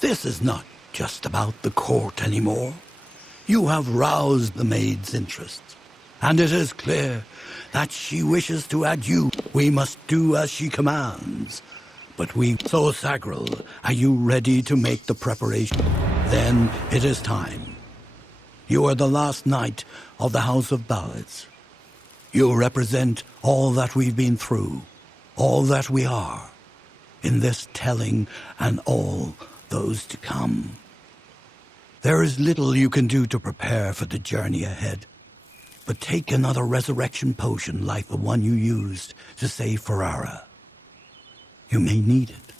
This is not just about the court anymore. You have roused the maid's interest, and it is clear that she wishes to add you. We must do as she commands. But So, Sagril, are you ready to make the preparation? Then it is time. You are the last knight of the House of Ballads. You represent all that we've been through, all that we are, in this telling and all those to come. There is little you can do to prepare for the journey ahead, but take another resurrection potion like the one you used to save Ferrara. You may need it.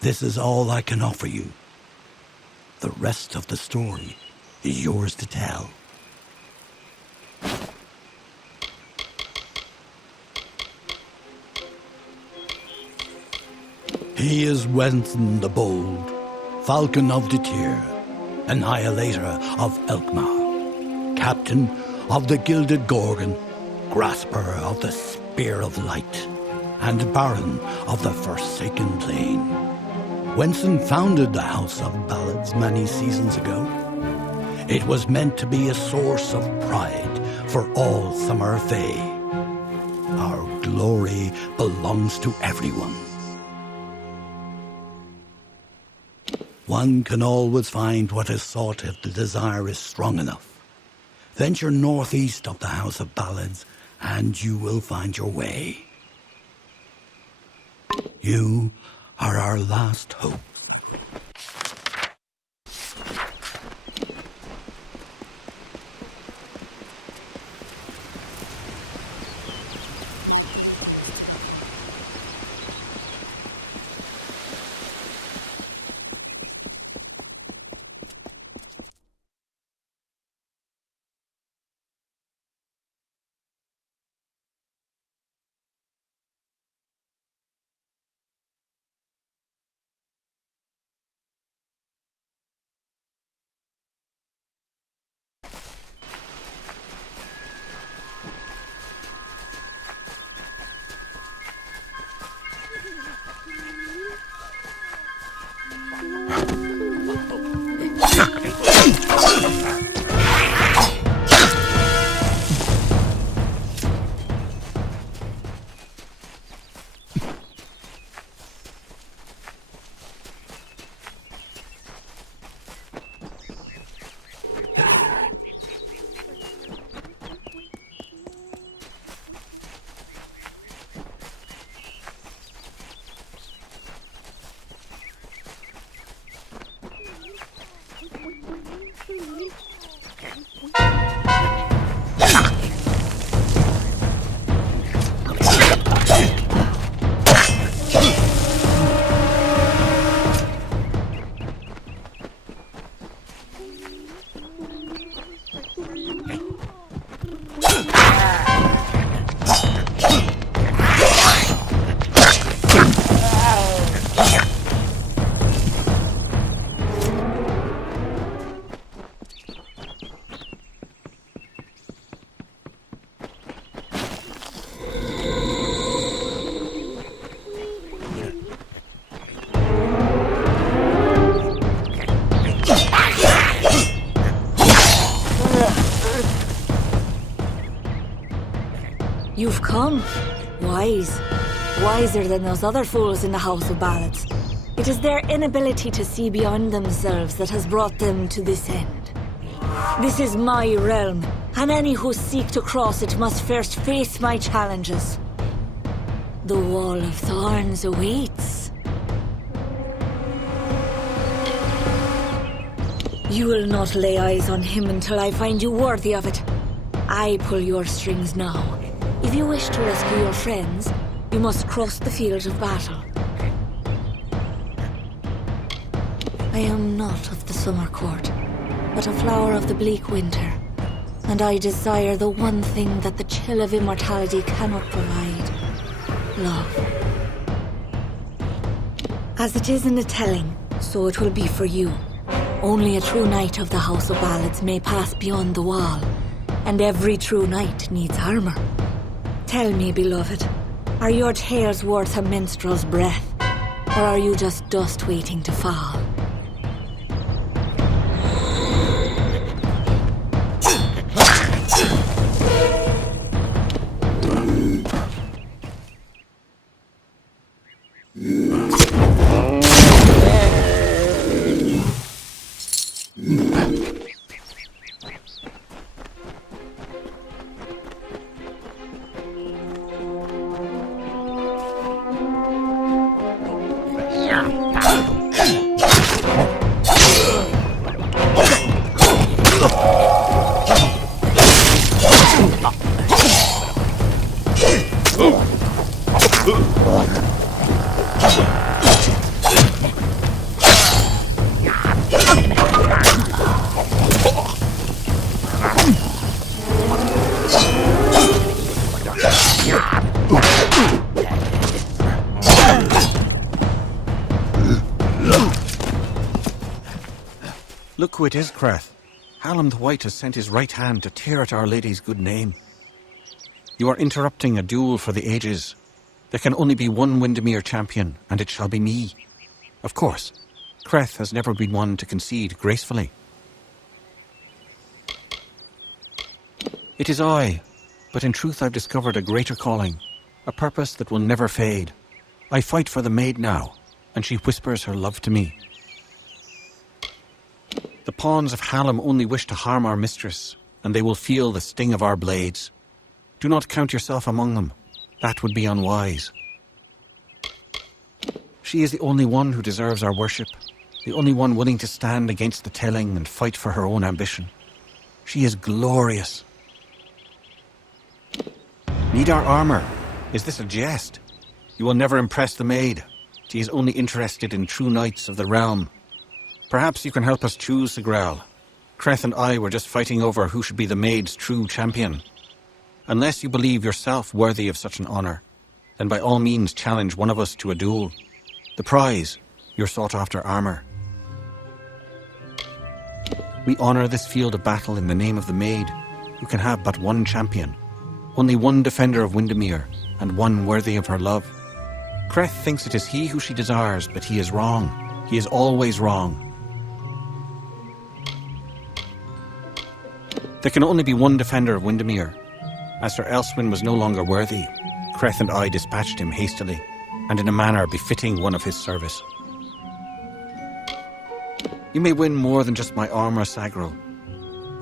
This is all I can offer you. The rest of the story is yours to tell. He is Wencen the Bold, Falcon of Detir, Annihilator of Elkmar, Captain of the Gilded Gorgon, Grasper of the Spear of Light, and Baron of the Forsaken Plain. Wencen founded the House of Ballads many seasons ago. It was meant to be a source of pride for all Summer Fae. Our glory belongs to everyone. One can always find what is sought if the desire is strong enough. Venture northeast of the House of Ballads, and you will find your way. You are our last hope. You've come. Wise. Wiser than those other fools in the House of Ballads. It is their inability to see beyond themselves that has brought them to this end. This is my realm, and any who seek to cross it must first face my challenges. The Wall of Thorns awaits. You will not lay eyes on him until I find you worthy of it. I pull your strings now. If you wish to rescue your friends, you must cross the field of battle. I am not of the summer court, but a flower of the bleak winter, and I desire the one thing that the chill of immortality cannot provide: love. As it is in the telling, so it will be for you. Only a true knight of the House of Ballads may pass beyond the wall, and every true knight needs armor. Tell me, beloved, are your tales worth a minstrel's breath? Or are you just dust waiting to fall? Look who it is, Creth. Hallam the White has sent his right hand to tear at Our Lady's good name. You are interrupting a duel for the ages. There can only be one Windemere champion, and it shall be me. Of course, Creth has never been one to concede gracefully. It is I, but in truth I've discovered a greater calling, a purpose that will never fade. I fight for the maid now, and she whispers her love to me. The pawns of Hallam only wish to harm our mistress, and they will feel the sting of our blades. Do not count yourself among them. That would be unwise. She is the only one who deserves our worship, the only one willing to stand against the telling and fight for her own ambition. She is glorious. Need our armor? Is this a jest? You will never impress the maid. She is only interested in true knights of the realm. Perhaps you can help us choose, Sigral. Creth and I were just fighting over who should be the maid's true champion. Unless you believe yourself worthy of such an honor, then by all means challenge one of us to a duel. The prize, your sought-after armor. We honor this field of battle in the name of the maid, who can have but one champion, only one defender of Windemere, and one worthy of her love. Creth thinks it is he who she desires, but he is wrong. He is always wrong. There can only be one defender of Windemere. As Sir Elswin was no longer worthy, Creth and I dispatched him hastily, and in a manner befitting one of his service. You may win more than just my armor, Sagril.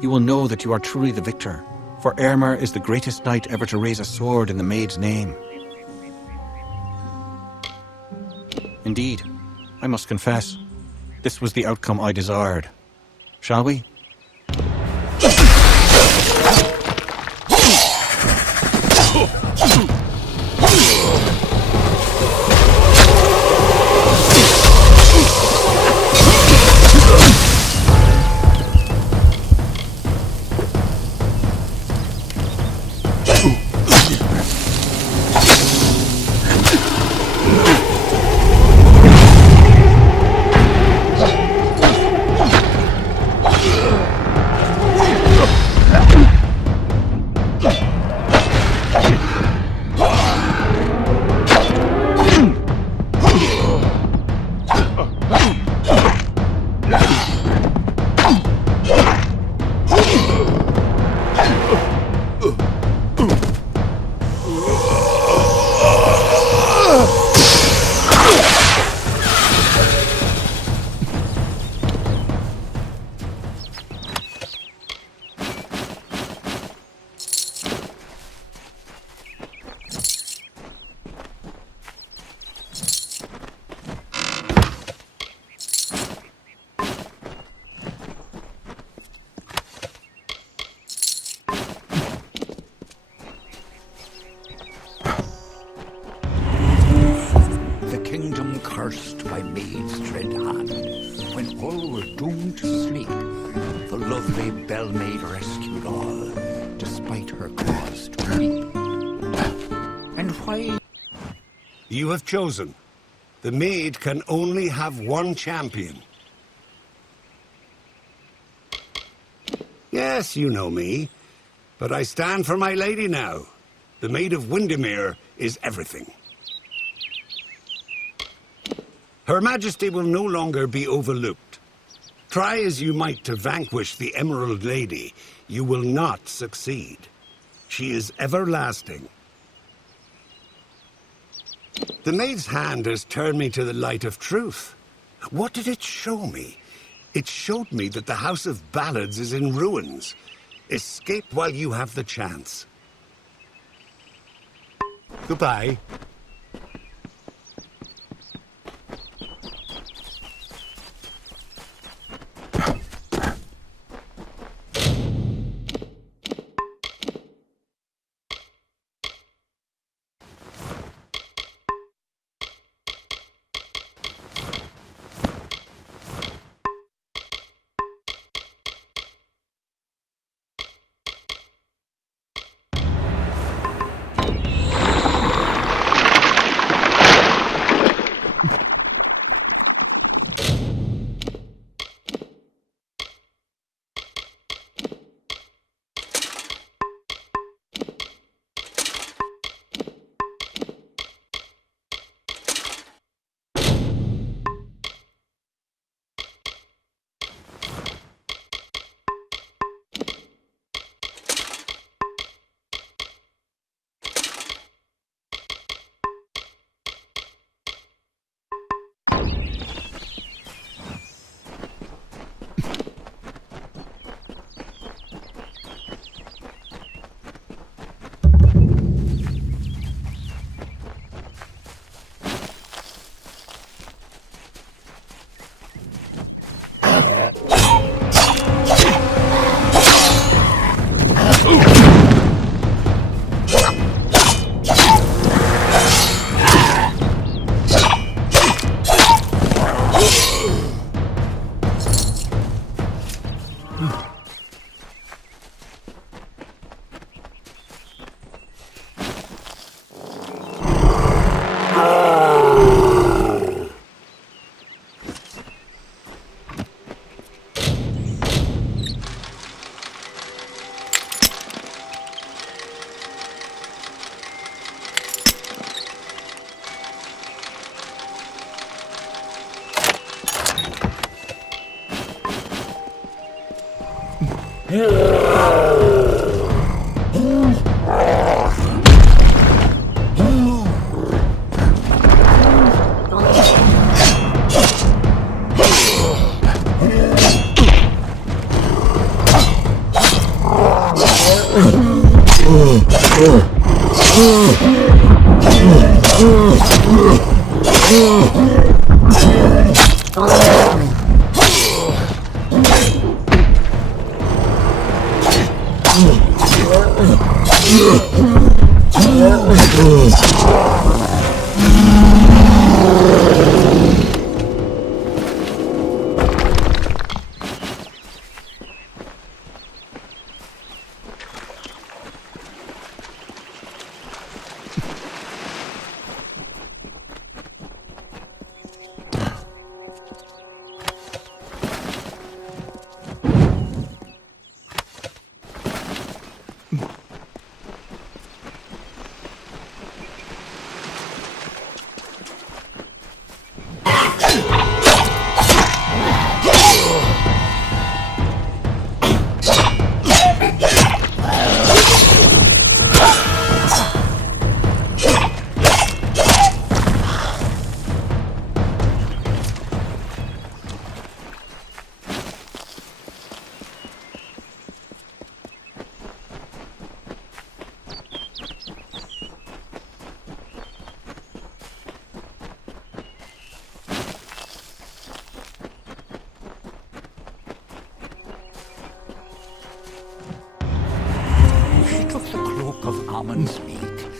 You will know that you are truly the victor, for Eärmer is the greatest knight ever to raise a sword in the maid's name. Indeed, I must confess, this was the outcome I desired. Shall we? Cursed by maid's dread hand, when all were doomed to sleep, the lovely bell maid rescued all, despite her cause to weep. And why? You have chosen. The maid can only have one champion. Yes, you know me, but I stand for my lady now. The Maid of Windemere is everything. Her Majesty will no longer be overlooked. Try as you might to vanquish the Emerald Lady, you will not succeed. She is everlasting. The maid's hand has turned me to the light of truth. What did it show me? It showed me that the House of Ballads is in ruins. Escape while you have the chance. Goodbye.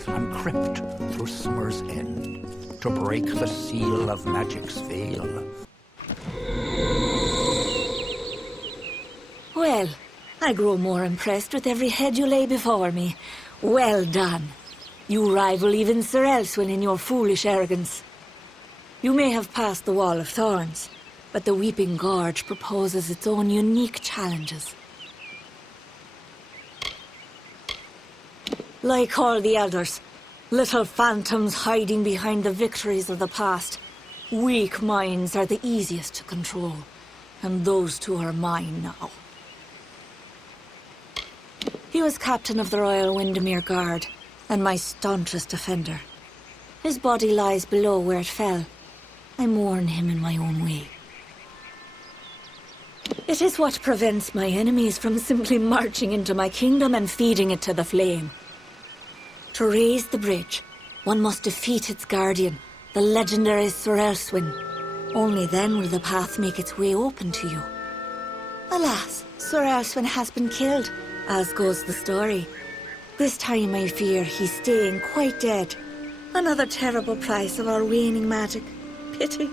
And crept through summer's end to break the seal of magic's veil. Well, I grow more impressed with every head you lay before me. Well done. You rival even Sir Elswin in your foolish arrogance. You may have passed the Wall of Thorns, but the Weeping Gorge proposes its own unique challenges. Like all the elders, little phantoms hiding behind the victories of the past. Weak minds are the easiest to control, and those two are mine now. He was captain of the Royal Windemere Guard, and my staunchest defender. His body lies below where it fell. I mourn him in my own way. It is what prevents my enemies from simply marching into my kingdom and feeding it to the flame. To raise the bridge, one must defeat its guardian, the legendary Sir Elswin. Only then will the path make its way open to you. Alas, Sir Elswin has been killed, as goes the story. This time I fear he's staying quite dead. Another terrible price of our waning magic. Pity.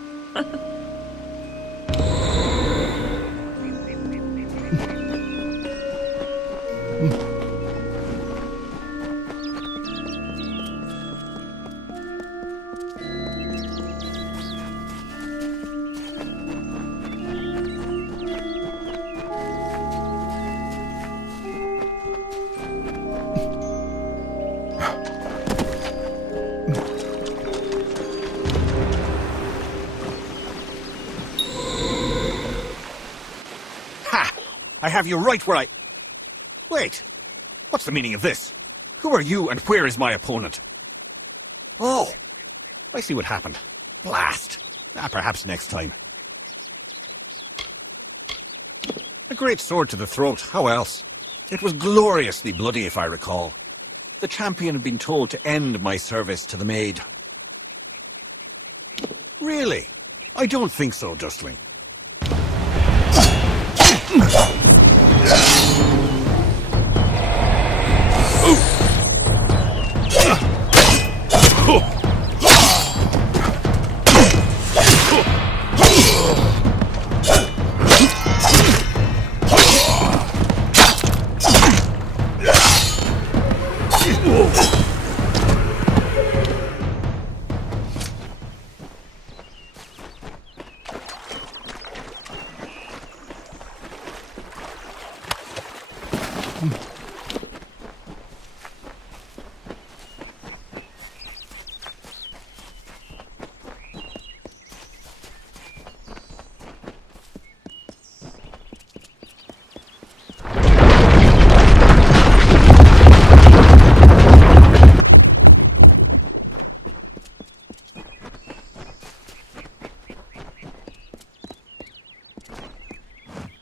I have you right where I... Wait! What's the meaning of this? Who are you and where is my opponent? Oh! I see what happened. Blast! Perhaps next time. A great sword to the throat, how else? It was gloriously bloody, if I recall. The champion had been told to end my service to the maid. Really? I don't think so, Dustling.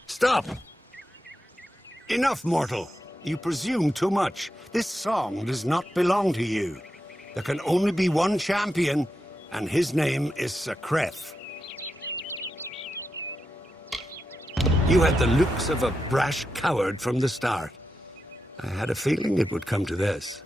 Stop! Enough, mortal. You presume too much. This song does not belong to you. There can only be one champion, and his name is Sir Creth. You had the looks of a brash coward from the start. I had a feeling it would come to this.